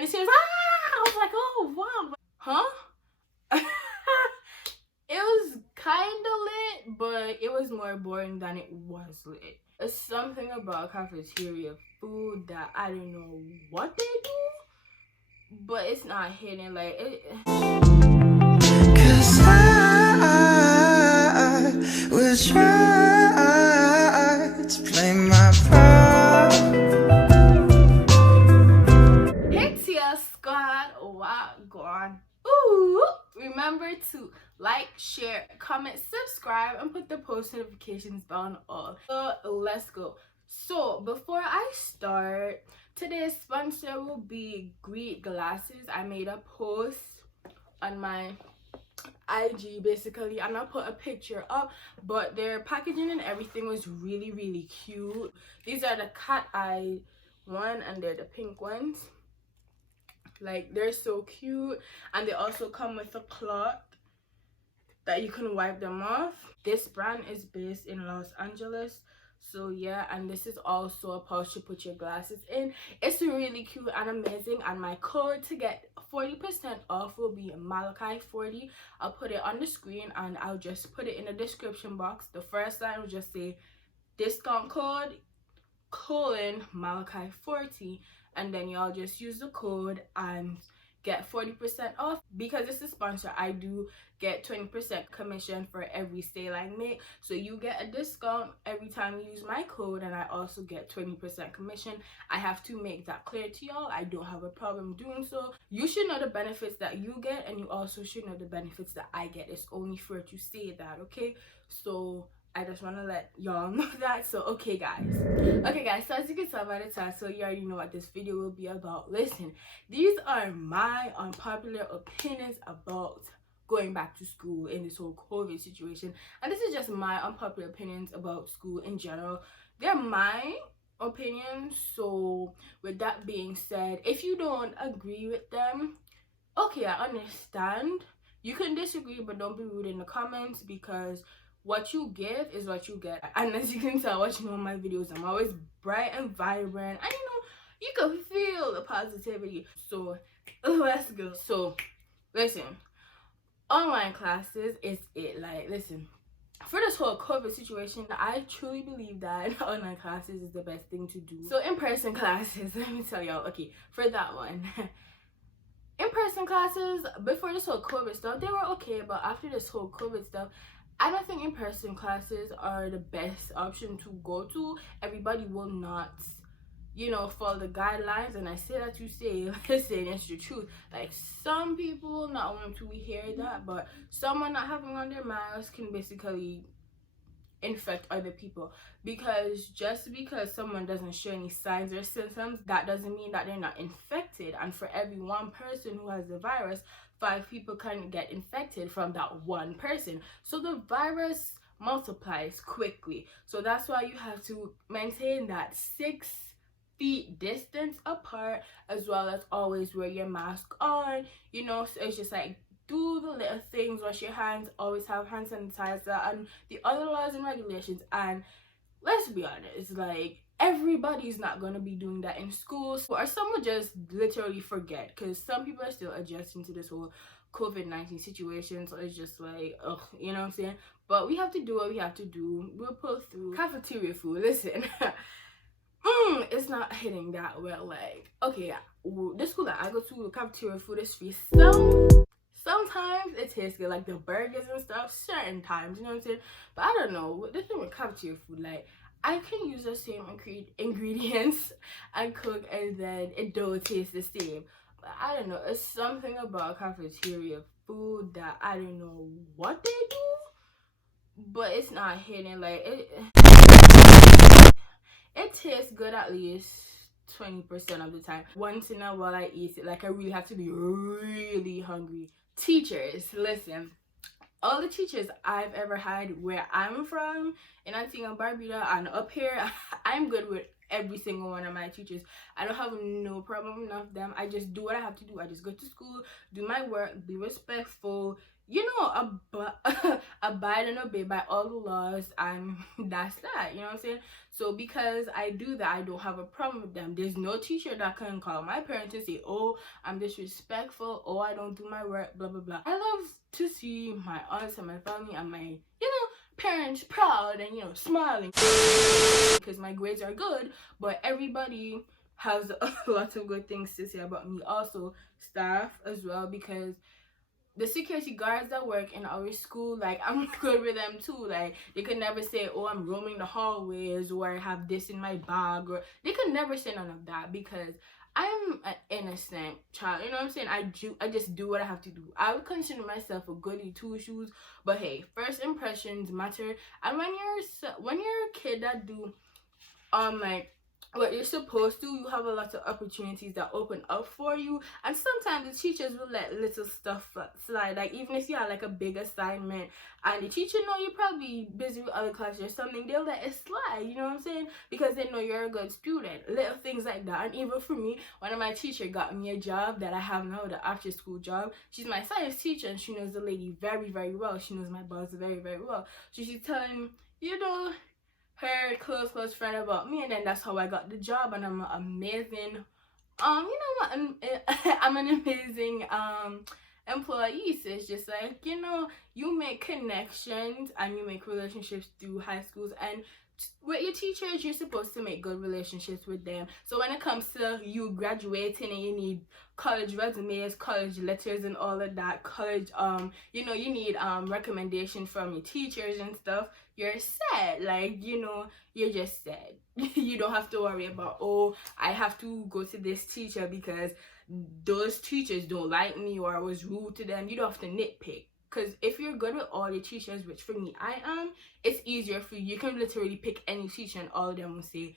and it says, ah! I was like, oh wow, huh? It was kind of lit, but it was more boring than it was lit. It's something about cafeteria food that I don't know what they do, but it's not hidden. Like it. 'Cause I was trying to play my part. Hey Tia Squad, wow, God. Ooh, remember to like, share, comment, subscribe, and put the post notifications on all. So let's go. So before I start, today's sponsor will be Greet Glasses. I made a post on my IG basically, and I put a picture up, but their packaging and everything was really cute. These are the cat eye one, and they're the pink ones. Like, they're so cute, and they also come with a cloth that you can wipe them off. This brand is based in Los Angeles, so yeah, and this is also a pouch to put your glasses in. It's really cute and amazing, and my code to get 40% off will be Malachi40. I'll put it on the screen, and I'll just put it in the description box. The first line will just say discount code Malachi40, and then y'all just use the code and get 40% off. Because it's a sponsor, I do get 20% commission for every sale I make, so you get a discount every time you use my code, and I also get 20% commission. I have to make that clear to y'all. I don't have a problem doing so. You should know the benefits that you get, and you also should know the benefits that I get. It's only fair to say that, okay? So I just want to let y'all know that. So okay guys, so as you can tell by the title, you already know what this video will be about. Listen, these are my unpopular opinions about going back to school in this whole COVID situation, and this is just my unpopular opinions about school in general. They're my opinions, so with that being said, if you don't agree with them, okay, I understand. You can disagree, but don't be rude in the comments, because what you give is what you get. And as you can tell watching all my videos, I'm always bright and vibrant, and you can feel the positivity. So let's go. So listen, online classes is it. Like, listen, for this whole COVID situation, I truly believe that online classes is the best thing to do. So in-person classes, let me tell y'all, okay, for that one, in-person classes before this whole COVID stuff, they were okay, but after this whole COVID stuff, I don't think in-person classes are the best option to go to. Everybody will not, follow the guidelines, and I say that to say, listen, it's the truth. Like, some people not want to hear that, but someone not having on their mask can basically infect other people. Because just because someone doesn't show any signs or symptoms, that doesn't mean that they're not infected. And for every one person who has the virus, 5 people can get infected from that one person. So the virus multiplies quickly. So that's why you have to maintain that 6 feet distance apart, as well as always wear your mask on. So it's just like, do the little things, wash your hands, always have hand sanitizer, and the other laws and regulations. And let's be honest, like, everybody's not going to be doing that in schools, or some will just literally forget, because some people are still adjusting to this whole COVID-19 situation. So it's just like, ugh, you know what I'm saying? But we have to do what we have to do. We'll pull through. Cafeteria food, listen. It's not hitting that well. Like, okay, this school that I go to, the cafeteria food is free. Sometimes it tastes good, like the burgers and stuff, certain times, you know what I'm saying? But I don't know, the thing with cafeteria food, like, I can use the same ingredients and cook, and then it don't taste the same. But I don't know, it's something about cafeteria food that I don't know what they do, but it's not hidden. Like, it tastes good at least 20% of the time. Once in a while I eat it, like, I really have to be really hungry. Teachers, listen, all the teachers I've ever had where I'm from in Antigua and Barbuda and up here, I'm good with every single one of my teachers. I don't have no problem with them. I just do what I have to do. I just go to school, do my work, be respectful, you know, abide and obey by all the laws, and that's that, you know what I'm saying? So because I do that, I don't have a problem with them. There's no teacher that can call my parents and say, oh, I'm disrespectful, oh, I don't do my work, blah blah blah. I love to see my aunts and my family and my, parents proud and, smiling because my grades are good. But everybody has a lot of good things to say about me. Also staff as well, because the security guards that work in our school, like, I'm good with them too. Like, they could never say, oh, I'm roaming the hallways, or I have this in my bag, or they could never say none of that, because I'm an innocent child, you know what I'm saying? I just do what I have to do. I would consider myself a goody two shoes, but hey, first impressions matter. And when you're a kid that do like what you're supposed to, you have a lot of opportunities that open up for you. And sometimes the teachers will let little stuff slide, like even if you have like a big assignment and the teacher know you're probably busy with other classes or something, they'll let it slide, you know what I'm saying, because they know you're a good student. Little things like that. And even for me, one of my teachers got me a job that I have now, the after school job. She's my science teacher and she knows the lady very, very well. She knows my boss very, very well. So she's telling me, her close friend about me, and then that's how I got the job. And I'm an amazing I'm an amazing employee. So it's just like, you make connections and you make relationships through high schools, and with your teachers you're supposed to make good relationships with them. So when it comes to you graduating and you need college resumes, college letters and all of that, college you need recommendations from your teachers and stuff, you're set. Like, you're just set. You don't have to worry about, oh, I have to go to this teacher because those teachers don't like me or I was rude to them. You don't have to nitpick. Because if you're good with all your teachers, which for me I am, it's easier for you. You can literally pick any teacher and all of them will say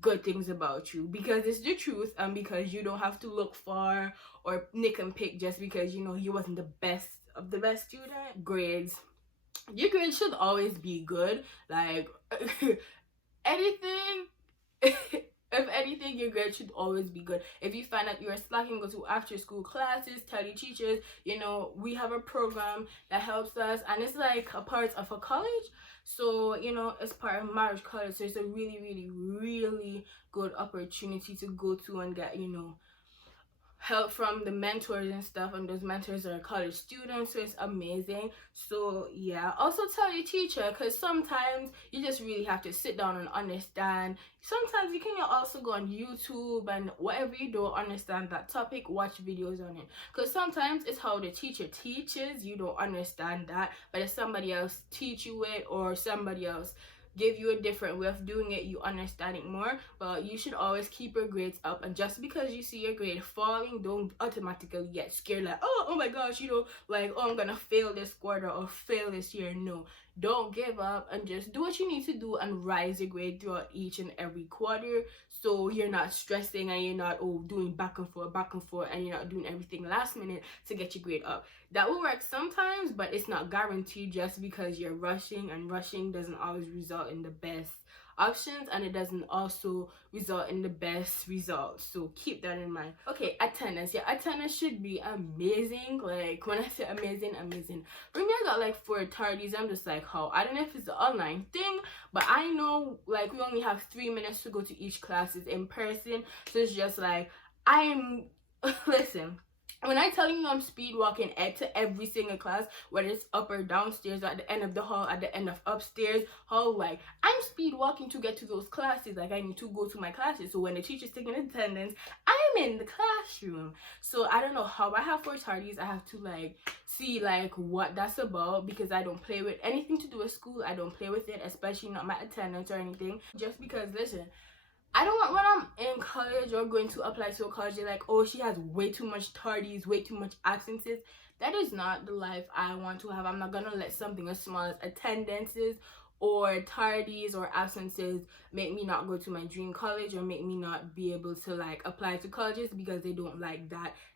good things about you, because it's the truth, and because you don't have to look far or nick and pick just because you wasn't the best of the best student. Grades, your grades should always be good. Like anything if anything, your grades should always be good. If you find that you're slacking, go to after school classes, tell your teachers, we have a program that helps us, and it's like a part of a college. So, it's part of marriage college. So it's a really, really, really good opportunity to go to and get, help from the mentors and stuff, and those mentors are college students, so it's amazing. So yeah, also tell your teacher, because sometimes you just really have to sit down and understand. Sometimes you can also go on YouTube, and whatever you don't understand that topic, watch videos on it, because sometimes it's how the teacher teaches, you don't understand that, but if somebody else teach you it, or somebody else give you a different way of doing it, you understand it more. But you should always keep your grades up, and just because you see your grade falling, don't automatically get scared like, oh my gosh, like, oh, I'm gonna fail this quarter or fail this year. No, don't give up, and just do what you need to do and rise your grade throughout each and every quarter, so you're not stressing and you're not doing back and forth and you're not doing everything last minute to get your grade up. That will work sometimes, but it's not guaranteed. Just because you're rushing, and rushing doesn't always result in the best options, and it doesn't also result in the best results. So keep that in mind. Okay, attendance. Yeah, attendance should be amazing. Like, when I say amazing, for me, I got like 4 tardies. I'm just like, how? I don't know if it's the online thing, but I know like we only have 3 minutes to go to each class. It's in person, so it's just like, listen, when I tell you I'm speed walking to every single class, whether it's up or downstairs, at the end of the hall, at the end of upstairs hall, like, I'm speed walking to get to those classes. Like, I need to go to my classes. So when the teacher's taking attendance, I'm in the classroom. So I don't know how I have 4 tardies. I have to like see like what that's about, because I don't play with anything to do with school. I don't play with it, especially not my attendance or anything. Just because, listen, I don't want, when I'm in college or going to apply to a college, they're like, oh, she has way too much tardies, way too much absences. That is not the life I want to have. I'm not gonna let something as small as attendances or tardies or absences make me not go to my dream college, or make me not be able to like apply to colleges because they don't like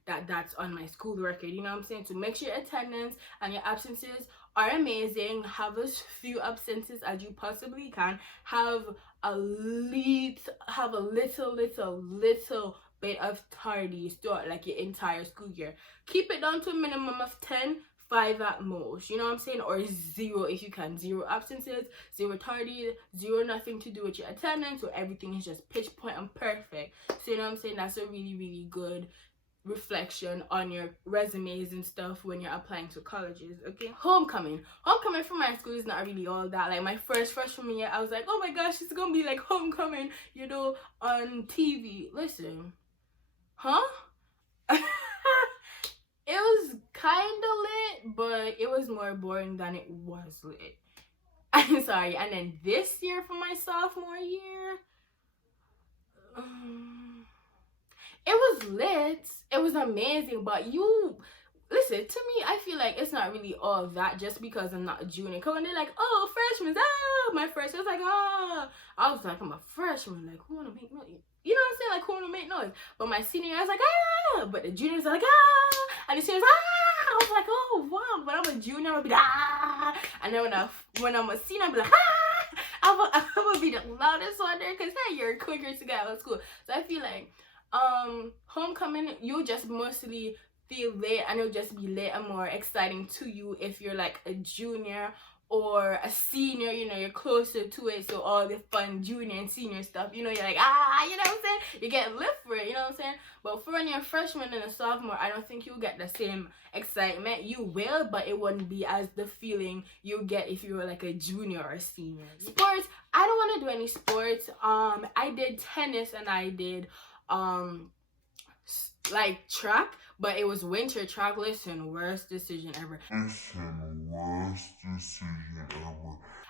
that's on my school record. You know what I'm saying? So make sure your attendance and your absences are amazing. Have as few absences as you possibly can. Have have a little bit of tardies throughout like your entire school year. Keep it down to a minimum of 10, 5 at most, you know what I'm saying, or 0 if you can. 0 absences, 0 tardies, 0 nothing to do with your attendance, so everything is just pitch point and perfect. So you know what I'm saying, that's a really good reflection on your resumes and stuff when you're applying to colleges. Okay, homecoming for my school is not really all that. Like my freshman year, I was like, oh my gosh, it's gonna be like homecoming, you know, on TV. Listen, it was kind of lit, but it was more boring than it was lit. I'm sorry. And then this year for my sophomore year, it was lit, it was amazing, but listen, to me, I feel like it's not really all that just because I'm not a junior. Cause when they're like, oh, freshmen, my freshman, it's like, I was like, I'm a freshman, like, who wanna make noise? You know what I'm saying? Like, who wanna make noise? But my senior year, I was like, but the juniors are like, and the seniors, I was like, oh, wow, but I'm a junior, I'll be like, and then when I'm a senior, I'll be like, I'm gonna be the loudest one there, because, hey, you're quicker to get out of school. So I feel like, homecoming, you'll just mostly feel late, and it'll just be late and more exciting to you if you're like a junior or a senior, you know, you're closer to it, so all the fun junior and senior stuff, you know, you're like, you know what I'm saying, you get lit for it, you know what I'm saying. But for when you're a freshman and a sophomore, I don't think you'll get the same excitement. You will, but it wouldn't be as the feeling you get if you were like a junior or a senior. Sports, I don't want to do any sports. I did tennis and I did like track, but it was winter track. Listen, worst decision ever.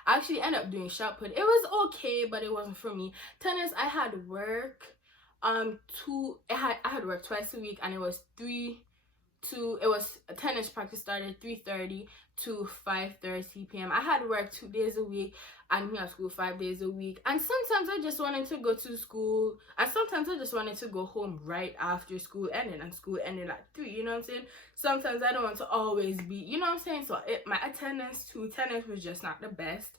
I actually ended up doing shot put. It was okay, but it wasn't for me. Tennis, I had work I had work twice a week, and it was tennis practice started 3:30 to 5:30 p.m. I had work 2 days a week, and me at school 5 days a week. And sometimes I just wanted to go to school, and sometimes I just wanted to go home right after school ended, and school ended at 3, you know what I'm saying? Sometimes I don't want to always be, you know what I'm saying? So my attendance to tennis was just not the best.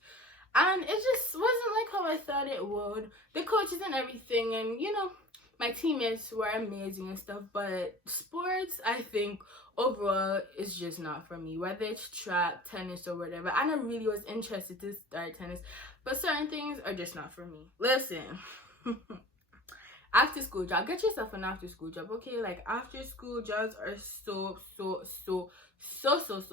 And it just wasn't like how I thought it would. The coaches and everything, and you know, my teammates were amazing and stuff, but sports, I think, overall, is just not for me. Whether it's track, tennis, or whatever. And I really was interested to start tennis, but certain things are just not for me. Listen, after school job, get yourself an after school job, okay? Like, after school jobs are so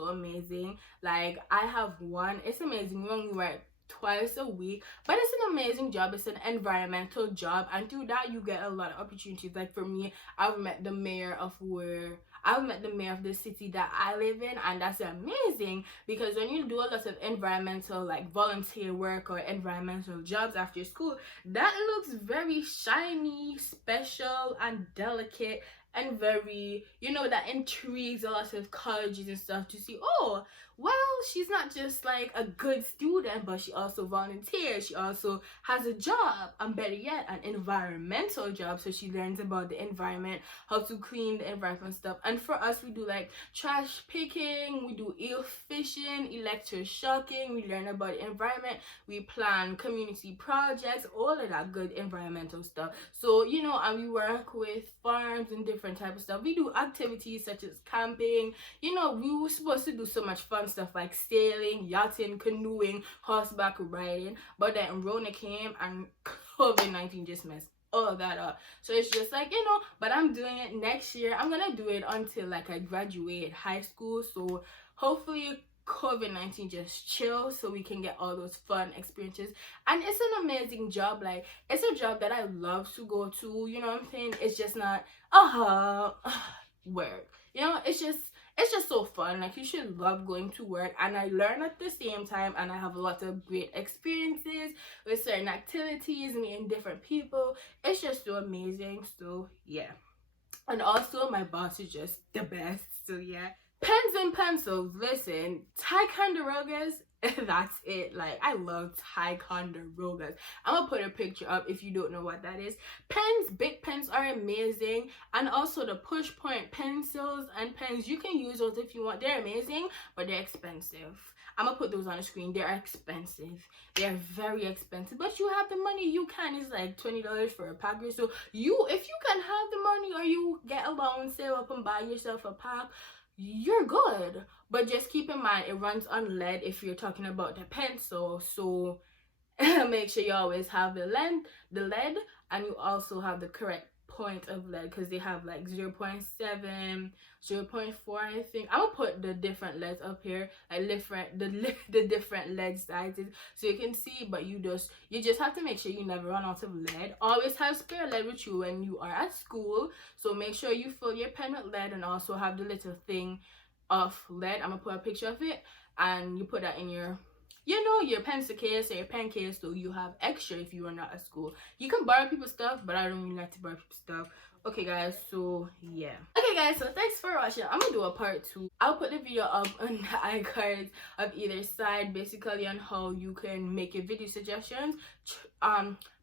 amazing. Like, I have one. It's amazing. We only work twice a week, but it's an amazing job. It's an environmental job, and through that you get a lot of opportunities. Like for me, I've met the mayor of the city that I live in, and that's amazing, because when you do a lot of environmental, like volunteer work or environmental jobs after school, that looks very shiny, special, and delicate, and very, you know, that intrigues a lot of colleges and stuff to see, oh, well, she's not just like a good student, but she also volunteers, she also has a job, and better yet, an environmental job, so she learns about the environment, how to clean the environment stuff. And for us, we do like trash picking, we do eel fishing, electroshocking, we learn about the environment, we plan community projects, all of that good environmental stuff. So, you know, and we work with farms and different type of stuff. We do activities such as camping. You know, we were supposed to do so much fun stuff like sailing, yachting, canoeing, horseback riding, but then Rona came and COVID-19 just messed all that up. So it's just like, you know, but I'm doing it next year. I'm gonna do it until like I graduate high school, so hopefully COVID-19 just chill so we can get all those fun experiences. And it's an amazing job. Like, it's a job that I love to go to, you know what I'm saying? It's just not work, you know. It's just so fun. Like, you should love going to work, and I learn at the same time, and I have a lot of great experiences with certain activities, meeting different people. It's just so amazing. So yeah, and also my boss is just the best. So yeah, pens and pencils. Listen, Ticonderogas, That's it. Like, I love Ticonderogas. I'm gonna put a picture up if you don't know what that is. Pens, big pens are amazing, and also the push point pencils and pens, you can use those if you want. They're amazing, but they're expensive. I'm gonna put those on the screen. They're expensive. They're very expensive, but you have the money, you can. It's like $20 for a pack or so. If you can have the money, or you get a loan, save up and buy yourself a pack, you're good. But just keep in mind, it runs on lead if you're talking about the pencil. So make sure you always have the lead, and you also have the correct point of lead, because they have like 0.7, 0.4, I think. I'm gonna put the different leads up here, like the different lead sizes, so you can see. But you just have to make sure you never run out of lead. Always have spare lead with you when you are at school, so make sure you fill your pen with lead, and also have the little thing of lead. I'm gonna put a picture of it, and you put that in your your pencil case or your pen case, so you have extra if you are not at school. You can borrow people's stuff, but I don't really like to borrow people's stuff. Okay guys, so yeah. Okay guys, so thanks for watching. I'm gonna do a part 2. I'll put the video up on the iCards of either side, basically on how you can make your video suggestions.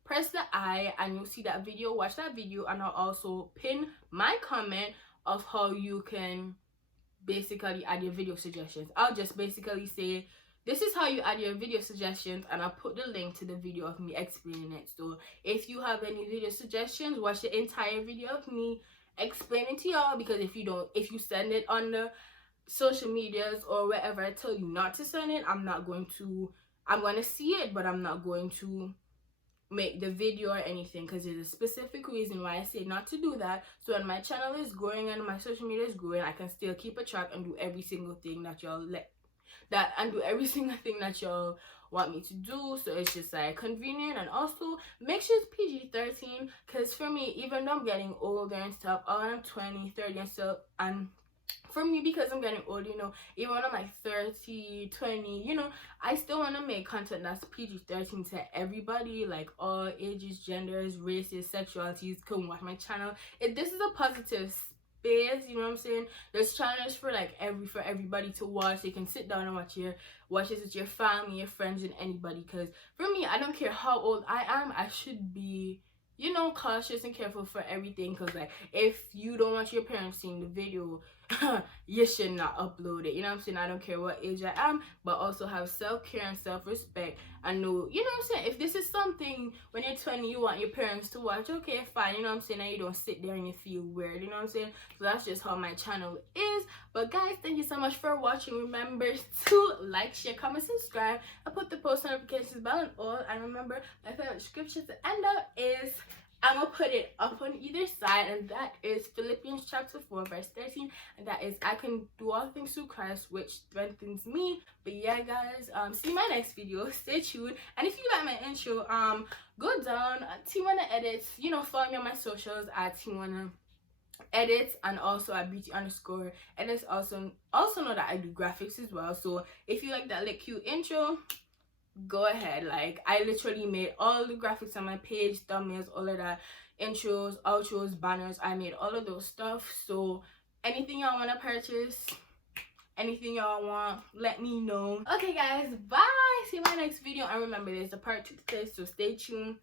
Press the I and you'll see that video. Watch that video, and I'll also pin my comment of how you can basically add your video suggestions. I'll just basically say, this is how you add your video suggestions, and I'll put the link to the video of me explaining it. So if you have any video suggestions, watch the entire video of me explaining to y'all, because if you send it on the social medias or wherever I tell you not to send it, I'm going to see it, but I'm not going to make the video or anything, because there's a specific reason why I say not to do that. So when my channel is growing and my social media is growing, I can still keep a track and do every single thing that y'all want me to do. So it's just like convenient. And also make sure it's PG-13, because for me, even though I'm getting older and stuff, I'm 20, 30 and stuff, and for me, because I'm getting old, even when I'm like 30, 20, I still want to make content that's PG-13 to everybody, like all ages, genders, races, sexualities. Come watch my channel. This is a positive space, you know what I'm saying? There's channels for everybody to watch. You can sit down and watch this with your family, your friends, and anybody. Because for me, I don't care how old I am, I should be cautious and careful for everything. Because like, if you don't want your parents seeing the video, you should not upload it. You know what I'm saying? I don't care what age I am, but also have self-care and self-respect, and know, you know what I'm saying, if this is something when you're 20 you want your parents to watch, okay, fine, you know what I'm saying, and you don't sit there and you feel weird, you know what I'm saying? So that's just how my channel is. But guys, thank you so much for watching. Remember to like, share, comment, subscribe, and put the post notifications bell on all. And remember, my favorite scripture to end up is, I'm gonna put it up on either side, and that is Philippians chapter 4 verse 13, and that is, I can do all things through Christ which strengthens me. But yeah guys, see my next video, stay tuned. And if you like my intro, go down tywanaedits, follow me on my socials at tywanaedits, and also at beauty_. And it's also know that I do graphics as well. So if you like that like cute intro, go ahead. Like, I literally made all the graphics on my page, thumbnails, all of that, intros, outros, banners. I made all of those stuff. So anything y'all want to purchase, anything y'all want, let me know. Okay guys, bye. See you in my next video, and remember, there's a part 2 to this, so stay tuned.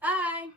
Bye.